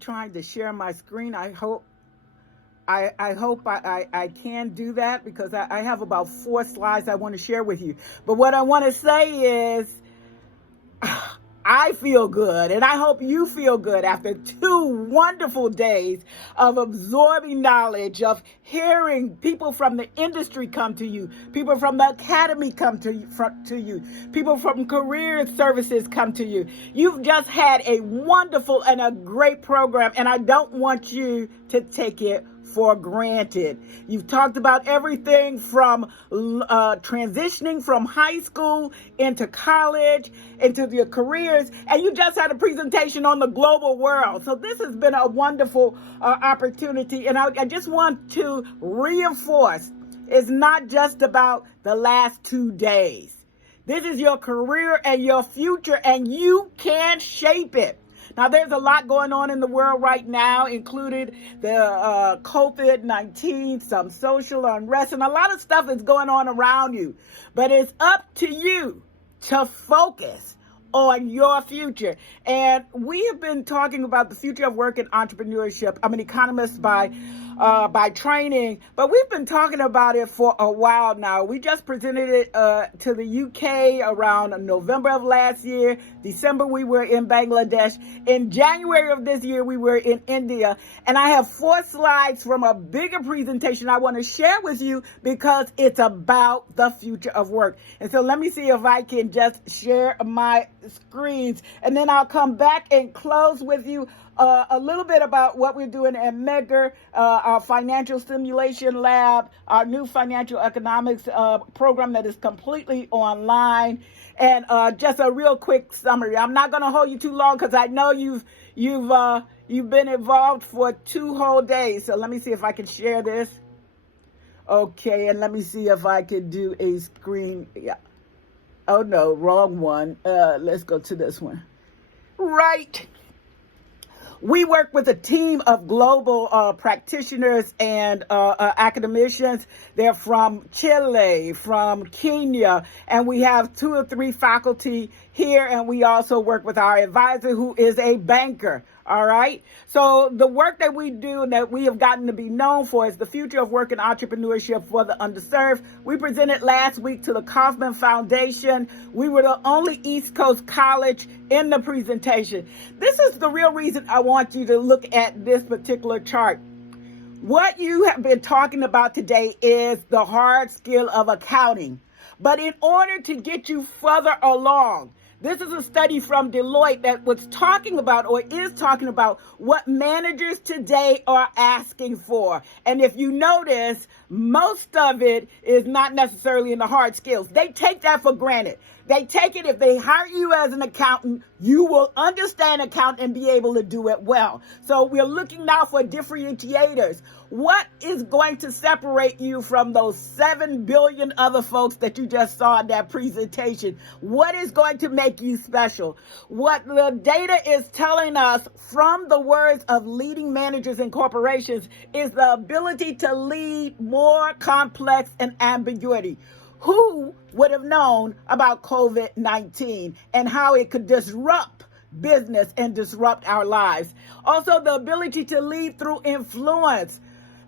Trying to share my screen. I can do that because I have about 4 slides I want to share with you. But what I want to say is I feel good, and I hope you feel good after 2 wonderful days of absorbing knowledge, of hearing people from the industry come to you, people from the academy come to you, people from career services come to you. You've just had a wonderful and a great program, and I don't want you to take it for granted. You've talked about everything from transitioning from high school into college, into your careers, and you just had a presentation on the global world. So this has been a wonderful opportunity, and I just want to reinforce, it's not just about the last 2 days. This is your career and your future, and you can shape it. Now, there's a lot going on in the world right now, including the COVID-19, some social unrest, and a lot of stuff is going on around you. But it's up to you to focus on your future. And we have been talking about the future of work and entrepreneurship. I'm an economist by training, but we've been talking about it for a while now. We just presented it to the UK around November of last year. December, we were in Bangladesh. In January of this year, we were in India. And I have 4 slides from a bigger presentation I want to share with you because it's about the future of work. And so let me see if I can just share my screens, and then I'll come back and close with you a little bit about what we're doing at Megger, our financial simulation lab, our new financial economics program that is completely online, and just a real quick summary. I'm not going to hold you too long because I know you've been involved for 2 whole days. So let me see if I can share this. Okay, and let me see if I can do a screen. Yeah. Oh no, wrong one. Let's go to this one. Right. We work with a team of global practitioners and academicians. They're from Chile, from Kenya, and we have 2 or 3 faculty here, and we also work with our advisor who is a banker. All right. So the work that we do and that we have gotten to be known for is the future of work and entrepreneurship for the underserved. We presented last week to the Kaufman Foundation. We were the only East Coast college in the presentation. This is the real reason I want you to look at this particular chart. What you have been talking about today is the hard skill of accounting. But in order to get you further along, this is a study from Deloitte that was talking about or is talking about what managers today are asking for. And if you notice, most of it is not necessarily in the hard skills. They take that for granted. They take it if they hire you as an accountant, you will understand accounting and be able to do it well. So we're looking now for differentiators. What is going to separate you from those 7 billion other folks that you just saw in that presentation? What is going to make you special? What the data is telling us from the words of leading managers in corporations is the ability to lead more complex and ambiguity. Who would have known about COVID-19 and how it could disrupt business and disrupt our lives? Also, the ability to lead through influence.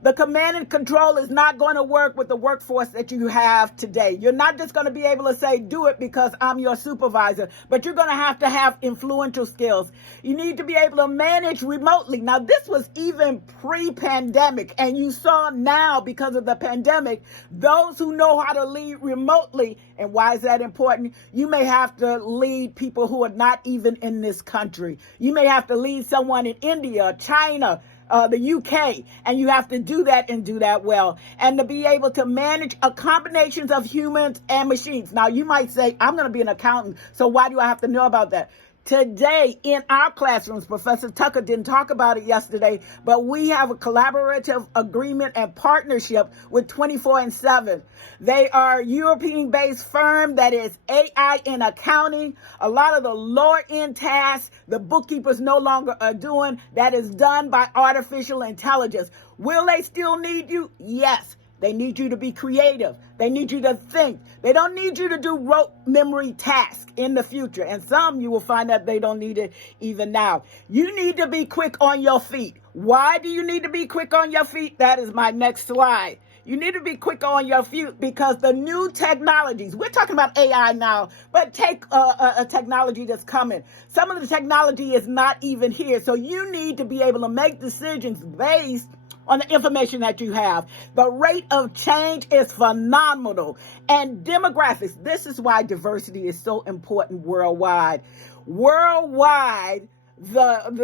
The command and control is not going to work with the workforce that you have today. You're not just going to be able to say, do it because I'm your supervisor, but you're going to have influential skills. You need to be able to manage remotely. Now, this was even pre-pandemic, and you saw now because of the pandemic, those who know how to lead remotely. And why is that important? You may have to lead people who are not even in this country. You may have to lead someone in India, China, the UK, and you have to do that and do that well, and to be able to manage a combinations of humans and machines. Now, you might say, I'm going to be an accountant, so why do I have to know about that? Today in our classrooms, Professor Tucker didn't talk about it yesterday, but we have a collaborative agreement and partnership with 24/7. They are a European-based firm that is AI in accounting. A lot of the lower end tasks the bookkeepers no longer are doing, that is done by artificial intelligence. Will they still need you? Yes. They need you to be creative. They need you to think. They don't need you to do rote memory tasks in the future. And some you will find that they don't need it even now. You need to be quick on your feet. Why do you need to be quick on your feet? That is my next slide. You need to be quick on your feet because the new technologies, we're talking about AI now, but take a technology that's coming. Some of the technology is not even here. So you need to be able to make decisions based on the information that you have. The rate of change is phenomenal. And demographics, this is why diversity is so important worldwide. Worldwide, the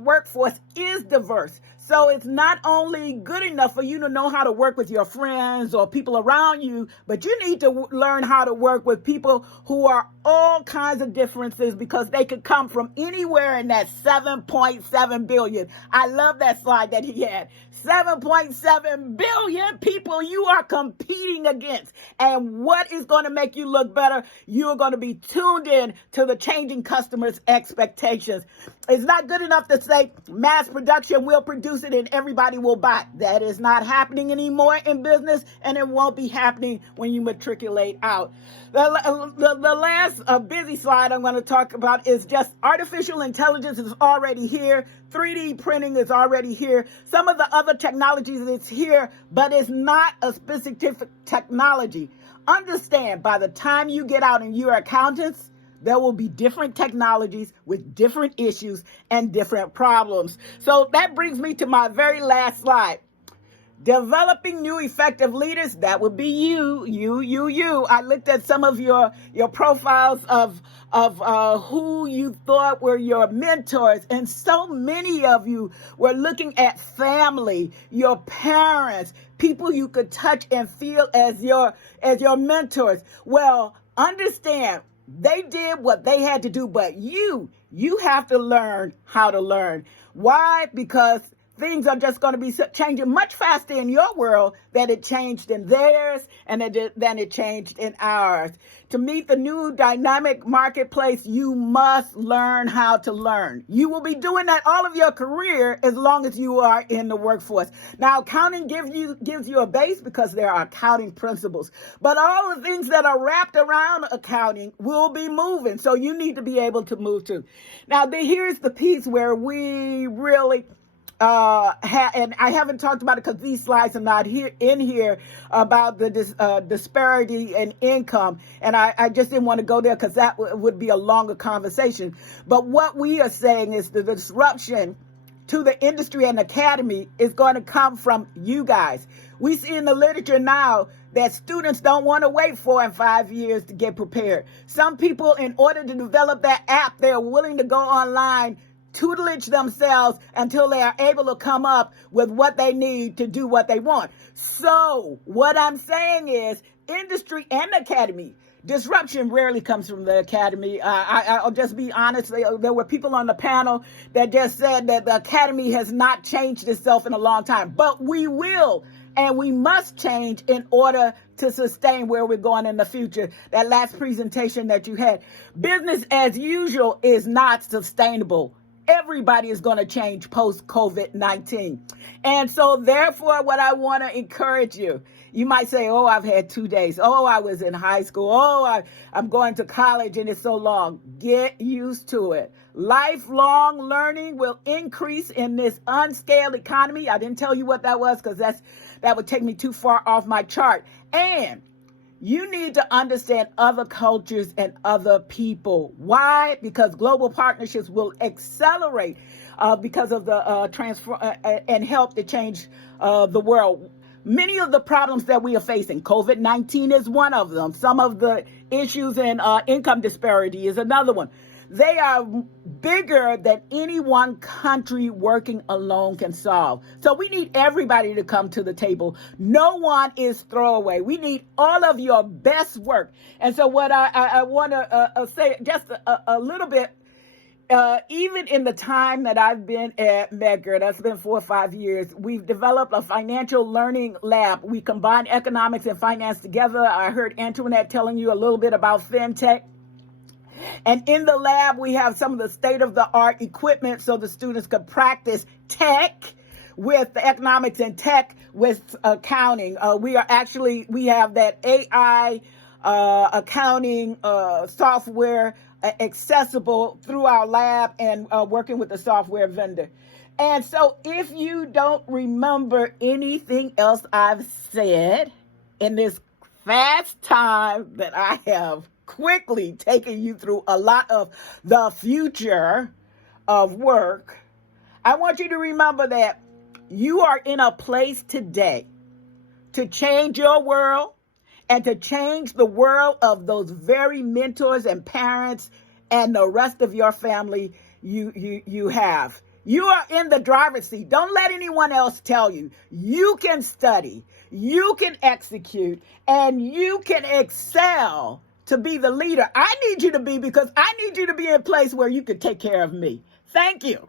workforce is diverse. So it's not only good enough for you to know how to work with your friends or people around you, but you need to learn how to work with people who are all kinds of differences because they could come from anywhere in that 7.7 billion. I love that slide that he had. 7.7 billion people you are competing against. And what is going to make you look better? You're going to be tuned in to the changing customers' expectations. It's not good enough to say mass production will produce it and everybody will buy. That is not happening anymore in business, and it won't be happening when you matriculate out. The last busy slide I'm going to talk about is just artificial intelligence is already here. 3D printing is already here. Some of the other technologies is here, but it's not a specific technology. Understand, by the time you get out and you're accountants, there will be different technologies with different issues and different problems. So that brings me to my very last slide. Developing new effective leaders, that would be you. I looked at some of your profiles of who you thought were your mentors, and so many of you were looking at family, your parents, people you could touch and feel as your mentors. Well, understand, they did what they had to do, but you have to learn how to learn. Why? Because things are just going to be changing much faster in your world than it changed in theirs and than it changed in ours. To meet the new dynamic marketplace, you must learn how to learn. You will be doing that all of your career as long as you are in the workforce. Now, accounting gives you a base because there are accounting principles, but all the things that are wrapped around accounting will be moving. So you need to be able to move too. Now, here's the piece where we really and I haven't talked about it because these slides are not here about the disparity in income. And I just didn't want to go there because that would be a longer conversation. But what we are saying is the disruption to the industry and academy is going to come from you guys. We see in the literature now that students don't want to wait 4 and 5 years to get prepared. Some people, in order to develop that app, they're willing to go online, tutelage themselves until they are able to come up with what they need to do what they want. So what I'm saying is industry and academy. Disruption rarely comes from the academy. I'll just be honest. There were people on the panel that just said that the academy has not changed itself in a long time, but we will. And we must change in order to sustain where we're going in the future. That last presentation that you had, business as usual is not sustainable. Everybody is going to change post-COVID-19. And so therefore, what I want to encourage you, you might say, oh, I've had 2 days. Oh, I was in high school. Oh, I'm going to college and it's so long. Get used to it. Lifelong learning will increase in this unscaled economy. I didn't tell you what that was because that would take me too far off my chart. And you need to understand other cultures and other people. Why? Because global partnerships will accelerate because of the transfer and help to change the world. Many of the problems that we are facing, COVID-19 is one of them. Some of the issues in income disparity is another one. They are bigger than any one country working alone can solve. So we need everybody to come to the table. No one is throwaway. We need all of your best work. And so what I want to say just a little bit, even in the time that I've been at Medgar, that's been 4 or 5 years, we've developed a financial learning lab. We combine economics and finance together. I heard Antoinette telling you a little bit about fintech. And in the lab, we have some of the state-of-the-art equipment so the students could practice tech. with economics and tech with accounting. We have that AI accounting software accessible through our lab and working with the software vendor. And so if you don't remember anything else I've said in this fast time that I have quickly taken you through a lot of the future of work, I want you to remember that you are in a place today to change your world and to change the world of those very mentors and parents and the rest of your family you have. You are in the driver's seat. Don't let anyone else tell you. You can study, you can execute, and you can excel to be the leader I need you to be, because I need you to be in a place where you can take care of me. Thank you.